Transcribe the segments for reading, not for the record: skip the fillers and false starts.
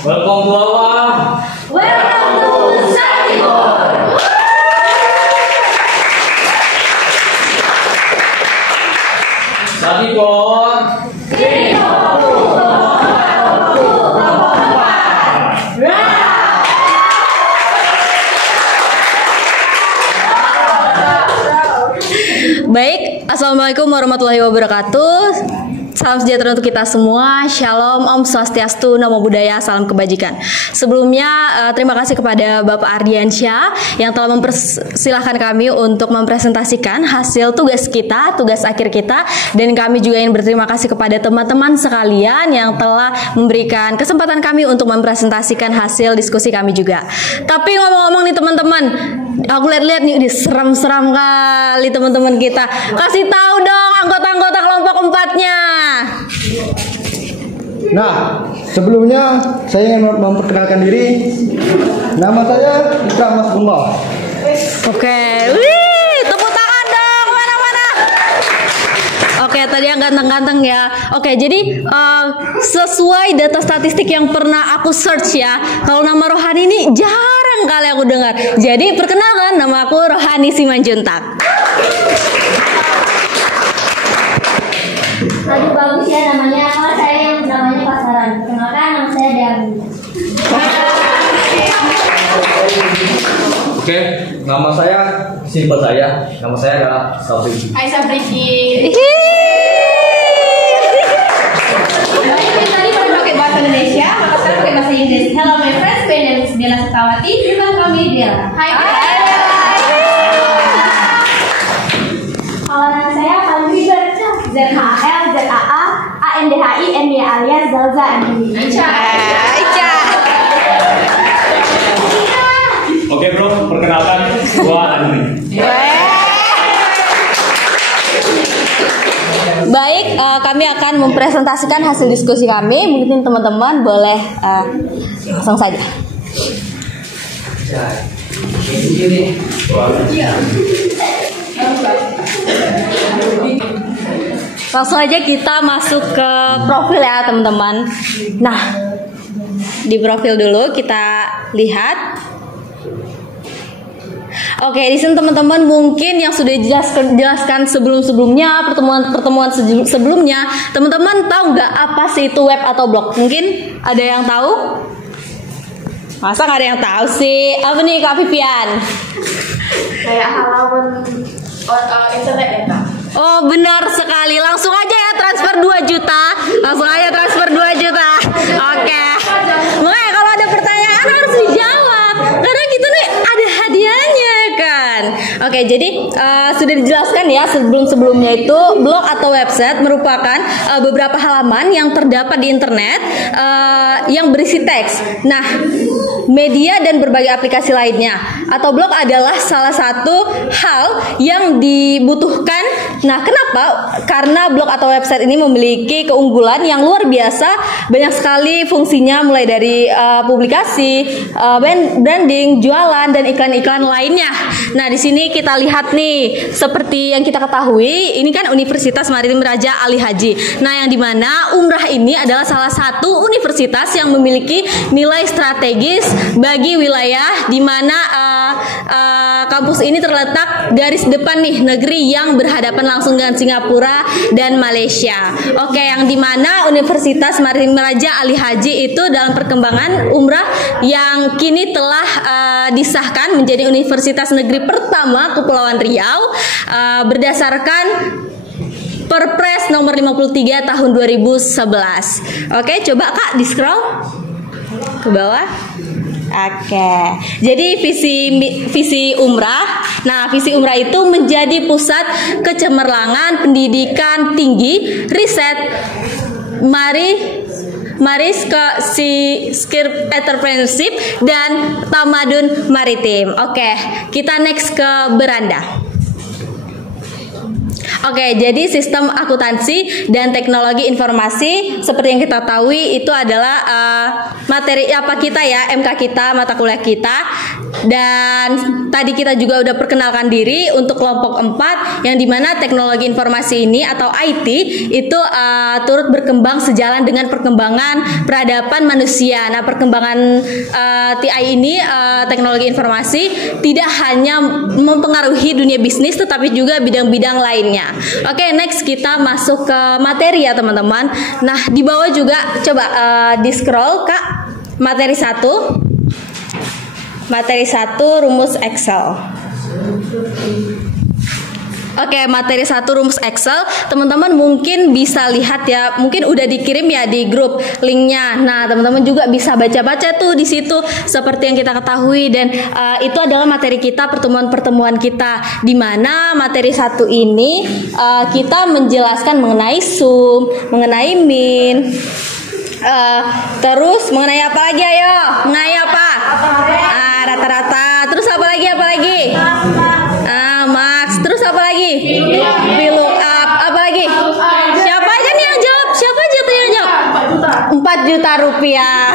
Welcome to our Welcome to Sanibor. Sanibor. Baik, assalamualaikum warahmatullahi wabarakatuh. Salam sejahtera untuk kita semua. Shalom, Om Swastiastu, Namo Buddhaya, salam kebajikan. Sebelumnya terima kasih kepada Bapak Ardiansyah yang telah mempersilahkan kami untuk mempresentasikan hasil tugas kita, tugas akhir kita. Dan kami juga ingin berterima kasih kepada teman-teman sekalian yang telah memberikan kesempatan kami untuk mempresentasikan hasil diskusi kami juga. Tapi ngomong-ngomong nih teman-teman, aku lihat-lihat nih seram-seram kali teman-teman kita. Kasih tahu dong anggota-anggota kelompok 4-nya. Nah, sebelumnya saya ingin memperkenalkan diri. Nama saya Ika Mas Bunga. Oke, wih, tepuk tangan dong, mana-mana. Oke, tadi yang ganteng-ganteng ya. Oke, jadi sesuai data statistik yang pernah aku search ya, kalau nama Rohani ini jarang kali aku dengar. Jadi perkenalkan, nama aku Rohani Simanjuntak. Aduh bagus ya namanya. Kalau saya yang namanya pasaran. Kenalkan nama saya Dewi. Oke, nama saya simpel saya. Nama saya adalah Sabri. Aisyah Briki. Tadi pada pakai bahasa Indonesia, maka sekarang pakai bahasa Inggris. Hello my friends, my name is Dela Sukawati. Terima kami Dela. Hai. Kalau nama saya Fadli Berca. ZHL, ZAA, ANDHI, NY alias Zalza Andini. Aisyah. Oke bro, perkenalkan gua Andri. Baik, kami akan mempresentasikan hasil diskusi kami. Mungkin teman-teman boleh langsung saja. Langsung aja kita masuk ke profil ya teman-teman. Nah, di profil dulu kita lihat. Oke, di sini teman-teman mungkin yang sudah dijelaskan sebelum-sebelumnya, pertemuan sebelumnya, teman-teman tahu nggak apa sih itu web atau blog? Mungkin ada yang tahu? Masa nggak ada yang tahu sih? Apa nih Kak Vivian? Kayak halaman internet ya Kak. Oh benar sekali, langsung aja ya transfer 2 juta. Langsung aja transfer 2 juta. Oke. Makanya kalau ada pertanyaan harus dijawab, karena kita nih ada hadiahnya kan. Oke, jadi sudah dijelaskan ya sebelum-sebelumnya itu blog atau website merupakan beberapa halaman yang terdapat di internet yang berisi teks. Nah, media dan berbagai aplikasi lainnya. Atau blog adalah salah satu hal yang dibutuhkan. Nah, kenapa? Karena blog atau website ini memiliki keunggulan yang luar biasa, banyak sekali fungsinya mulai dari publikasi, branding, jualan dan iklan-iklan lainnya. Nah, di sini kita lihat nih, seperti yang kita ketahui, ini kan Universitas Maritim Raja Ali Haji. Nah, yang dimana Umrah ini adalah salah satu universitas yang memiliki nilai strategis bagi wilayah di mana kampus ini terletak garis depan nih negeri yang berhadapan langsung dengan Singapura dan Malaysia. Oke, yang dimana Universitas Maritim Raja Ali Haji itu dalam perkembangan umrah yang kini telah disahkan menjadi universitas negeri pertama Kepulauan Riau berdasarkan Perpres nomor 53 tahun 2011. Oke, coba Kak di scroll ke bawah. Oke, jadi visi umrah. Nah, visi umrah itu menjadi pusat kecemerlangan pendidikan tinggi, riset, entrepreneurship dan tamadun maritim. Oke, kita next ke beranda. Oke, jadi sistem akuntansi dan teknologi informasi seperti yang kita tahu itu adalah materi apa kita ya, MK kita, mata kuliah kita. Dan tadi kita juga udah perkenalkan diri untuk kelompok 4 yang dimana teknologi informasi ini atau IT itu turut berkembang sejalan dengan perkembangan peradaban manusia. Nah, perkembangan TI ini teknologi informasi tidak hanya mempengaruhi dunia bisnis tetapi juga bidang-bidang lainnya. Oke, next kita masuk ke materi ya teman-teman. Nah, di bawah juga coba di scroll Kak, materi 1. Materi 1 rumus Excel. Oke, materi 1 rumus Excel. Teman-teman mungkin bisa lihat ya, mungkin udah dikirim ya di grup linknya. Nah, teman-teman juga bisa baca-baca tuh di situ seperti yang kita ketahui, dan itu adalah materi kita, pertemuan-pertemuan kita, di mana materi 1 ini kita menjelaskan mengenai sum, mengenai min, terus mengenai apa lagi, ayo? Mengenai apa? Rata-rata. Terus apa lagi? Max. Terus apa lagi? VLOOKUP. Apa lagi? Siapa aja nih yang jawab? Siapa aja tuh yang jawab? 4 juta rupiah.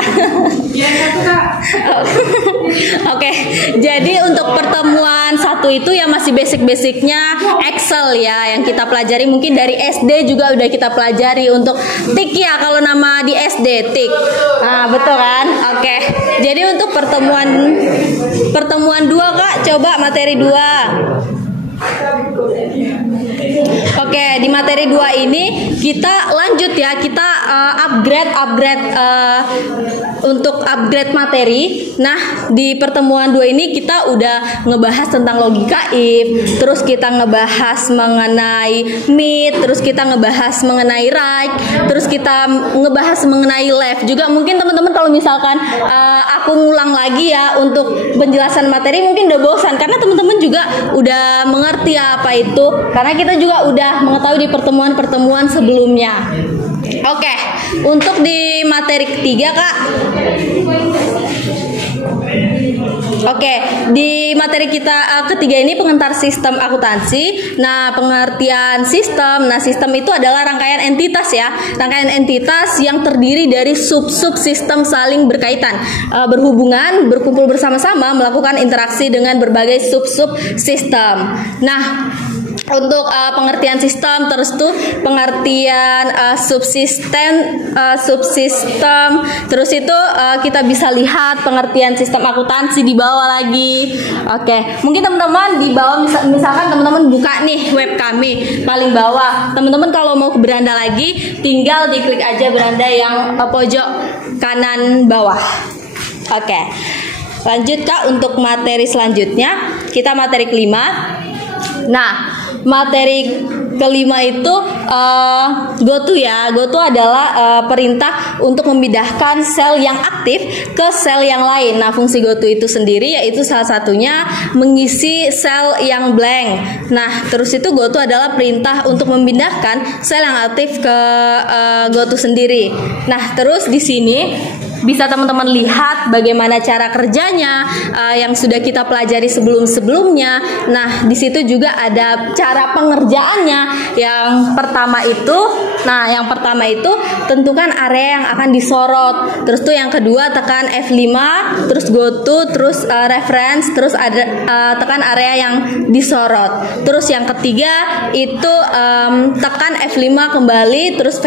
Oke, jadi untuk pertemuan 1 itu ya masih basic-basicnya Excel ya yang kita pelajari. Mungkin dari SD juga udah kita pelajari untuk tik ya, kalau nama di SD tik. Nah, betul kan? Oke. Jadi untuk pertemuan 2 Kak, coba materi 2. Oke, di materi 2 ini kita lanjut ya, kita upgrade untuk upgrade materi. Nah, di pertemuan 2 ini kita udah ngebahas tentang logika if, terus kita ngebahas mengenai mid, terus kita ngebahas mengenai right, terus kita ngebahas mengenai left. Juga mungkin teman-teman kalau misalkan aku ngulang lagi ya untuk penjelasan materi mungkin udah bosan, karena teman-teman juga udah mengerti apa itu, karena kita juga udah mengetahui di pertemuan-pertemuan sebelumnya. Oke, untuk di materi ketiga Kak. Oke, di materi kita ketiga ini pengantar sistem akuntansi. Nah, pengertian sistem. Nah, sistem itu adalah rangkaian entitas ya. Rangkaian entitas yang terdiri dari sub-sub sistem saling berkaitan, berhubungan, berkumpul bersama-sama, melakukan interaksi dengan berbagai sub-sub sistem. Nah, untuk pengertian sistem, terus tuh pengertian subsistem, terus itu kita bisa lihat pengertian sistem akuntansi di bawah lagi. Oke, mungkin teman-teman di bawah misalkan teman-teman buka nih web kami paling bawah, teman-teman kalau mau ke beranda lagi tinggal diklik aja beranda yang pojok kanan bawah. Oke, lanjut Kak untuk materi selanjutnya, kita materi kelima. Nah, materi kelima itu GoTo ya. GoTo adalah perintah untuk memindahkan sel yang aktif ke sel yang lain. Nah, fungsi GoTo itu sendiri yaitu salah satunya mengisi sel yang blank. Nah, terus itu GoTo adalah perintah untuk memindahkan sel yang aktif ke GoTo sendiri. Nah, terus di sini bisa teman-teman lihat bagaimana cara kerjanya yang sudah kita pelajari sebelum-sebelumnya. Nah, di situ juga ada cara pengerjaannya. Yang pertama itu tentukan area yang akan disorot. Terus tuh yang kedua tekan F5, terus go to, terus reference, terus ada tekan area yang disorot. Terus yang ketiga itu tekan F5 kembali, terus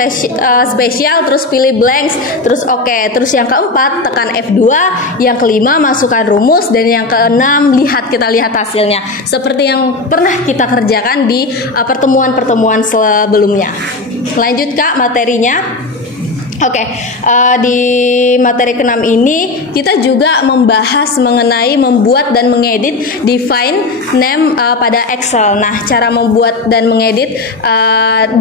spesial, terus pilih blanks, terus oke. Terus yang keempat tekan F2, yang kelima masukkan rumus, dan yang keenam kita lihat hasilnya seperti yang pernah kita kerjakan di pertemuan-pertemuan sebelumnya. Lanjut Kak materinya. Oke, di materi ke-6 ini kita juga membahas mengenai membuat dan mengedit define name pada Excel. Nah, cara membuat dan mengedit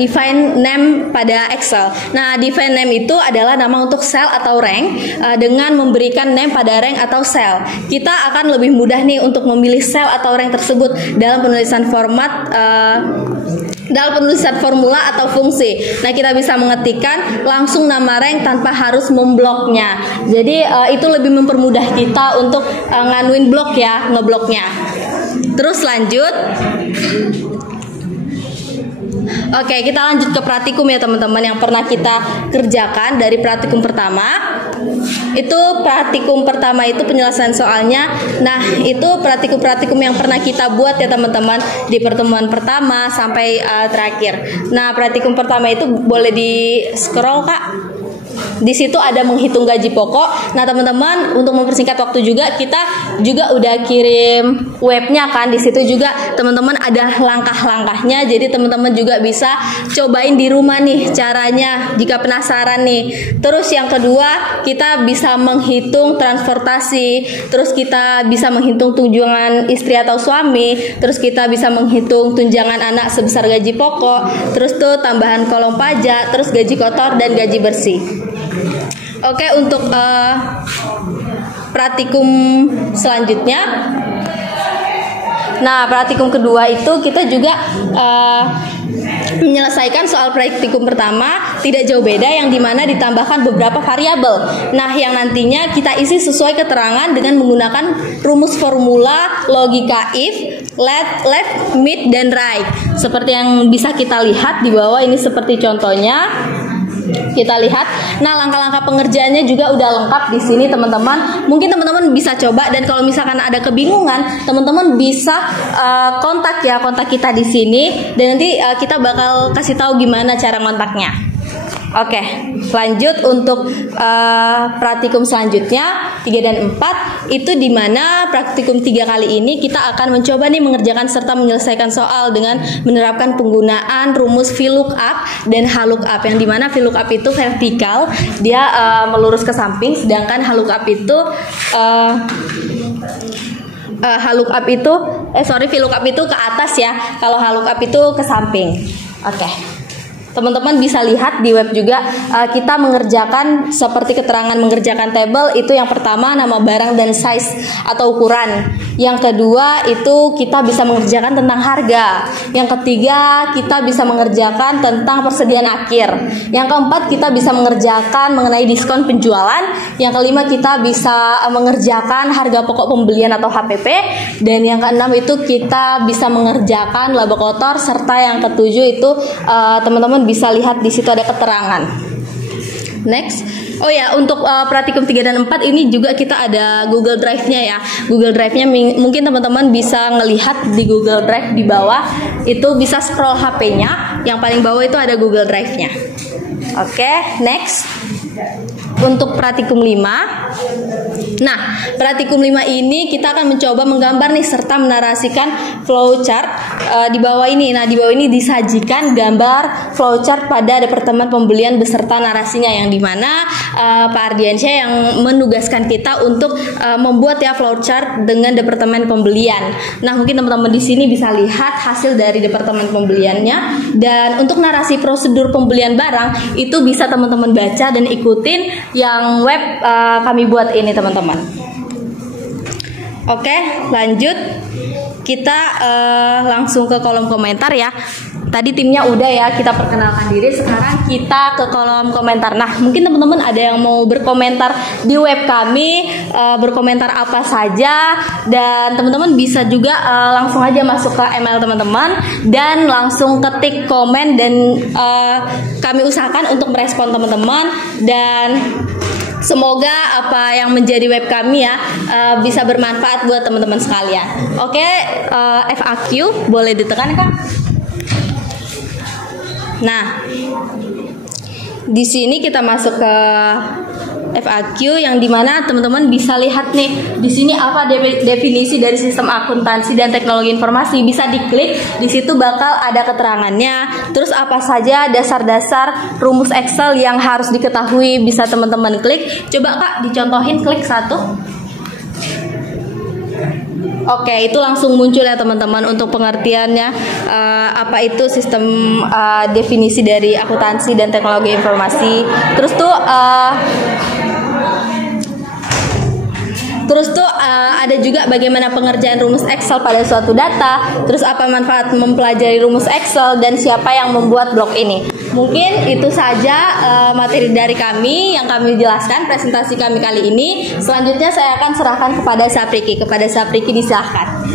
define name pada Excel. Nah, define name itu adalah nama untuk sel atau rank dengan memberikan name pada rank atau sel. Kita akan lebih mudah nih untuk memilih sel atau rank tersebut dalam penulisan formula atau fungsi. Nah, kita bisa mengetikkan langsung nama rank tanpa harus membloknya. Jadi itu lebih mempermudah kita untuk nganuin blok ya, ngebloknya. Terus lanjut. Oke, kita lanjut ke praktikum ya teman-teman yang pernah kita kerjakan dari praktikum pertama. Itu praktikum pertama, itu penyelesaian soalnya. Nah, itu praktikum yang pernah kita buat ya teman-teman di pertemuan pertama sampai terakhir. Nah, praktikum pertama itu boleh di scroll Kak. Di situ ada menghitung gaji pokok. Nah, teman-teman, untuk mempersingkat waktu juga, kita juga udah kirim webnya kan. Di situ juga teman-teman ada langkah-langkahnya. Jadi teman-teman juga bisa cobain di rumah nih caranya jika penasaran nih. Terus yang kedua, kita bisa menghitung transportasi. Terus kita bisa menghitung tunjangan istri atau suami. Terus kita bisa menghitung tunjangan anak sebesar gaji pokok. Terus tuh tambahan kolom pajak, terus gaji kotor dan gaji bersih. Oke, untuk praktikum selanjutnya. Nah, praktikum kedua itu kita juga menyelesaikan soal praktikum pertama tidak jauh beda, yang dimana ditambahkan beberapa variabel. Nah, yang nantinya kita isi sesuai keterangan dengan menggunakan rumus formula logika if, left, mid, dan right. Seperti yang bisa kita lihat di bawah ini, seperti contohnya. Kita lihat. Nah, langkah-langkah pengerjaannya juga udah lengkap di sini teman-teman. Mungkin teman-teman bisa coba, dan kalau misalkan ada kebingungan, teman-teman bisa kontak kita di sini, dan nanti kita bakal kasih tahu gimana cara kontaknya. Oke, lanjut untuk praktikum selanjutnya 3 dan 4, itu dimana praktikum 3 kali ini kita akan mencoba nih mengerjakan serta menyelesaikan soal dengan menerapkan penggunaan rumus VLOOKUP dan HLOOKUP, yang dimana VLOOKUP itu vertikal, dia melurus ke samping, sedangkan HLOOKUP itu VLOOKUP itu ke atas ya, kalau HLOOKUP itu ke samping. Oke. Teman-teman bisa lihat di web juga, kita mengerjakan seperti keterangan mengerjakan tabel. Itu yang pertama, nama barang dan size atau ukuran. Yang kedua itu kita bisa mengerjakan tentang harga. Yang ketiga kita bisa mengerjakan tentang persediaan akhir. Yang keempat kita bisa mengerjakan mengenai diskon penjualan. Yang kelima kita bisa mengerjakan harga pokok pembelian atau HPP. Dan yang keenam itu kita bisa mengerjakan laba kotor. Serta yang ketujuh itu teman-teman bisa lihat di situ ada keterangan. Next. Oh ya, untuk praktikum 3 dan 4 ini juga kita ada Google Drive-nya ya. Google Drive-nya mungkin teman-teman bisa ngelihat di Google Drive di bawah. Itu bisa scroll HP-nya. Yang paling bawah itu ada Google Drive-nya. Oke, next. Untuk praktikum 5. Nah, praktikum 5 ini kita akan mencoba menggambar nih serta menarasikan flowchart di bawah ini. Nah, di bawah ini disajikan gambar flowchart pada departemen pembelian beserta narasinya, yang dimana Pak Ardiansyah yang menugaskan kita untuk membuat ya flowchart dengan departemen pembelian. Nah, mungkin teman-teman di sini bisa lihat hasil dari departemen pembeliannya. Dan untuk narasi prosedur pembelian barang itu bisa teman-teman baca dan ikutin yang web kami buat ini teman-teman. Oke, lanjut. Kita langsung ke kolom komentar ya. Tadi timnya udah ya, kita perkenalkan diri. Sekarang kita ke kolom komentar. Nah, mungkin teman-teman ada yang mau berkomentar di web kami, berkomentar apa saja. Dan teman-teman bisa juga langsung aja masuk ke email teman-teman dan langsung ketik komen, dan kami usahakan untuk merespon teman-teman. Dan semoga apa yang menjadi web kami ya bisa bermanfaat buat teman-teman sekalian. Oke, FAQ boleh ditekan Kak. Nah, di sini kita masuk ke FAQ, yang dimana teman-teman bisa lihat nih di sini apa definisi dari sistem akuntansi dan teknologi informasi. Bisa diklik, di situ bakal ada keterangannya. Terus apa saja dasar-dasar rumus Excel yang harus diketahui, bisa teman-teman klik. Coba Kak dicontohin, klik 1. Oke, itu langsung muncul ya teman-teman untuk pengertiannya apa itu sistem definisi dari akuntansi dan teknologi informasi. Terus tuh ada juga bagaimana pengerjaan rumus Excel pada suatu data. Terus apa manfaat mempelajari rumus Excel dan siapa yang membuat blok ini. Mungkin itu saja materi dari kami yang kami jelaskan, presentasi kami kali ini. Selanjutnya saya akan serahkan kepada Sapriki. Kepada Sapriki disilahkan.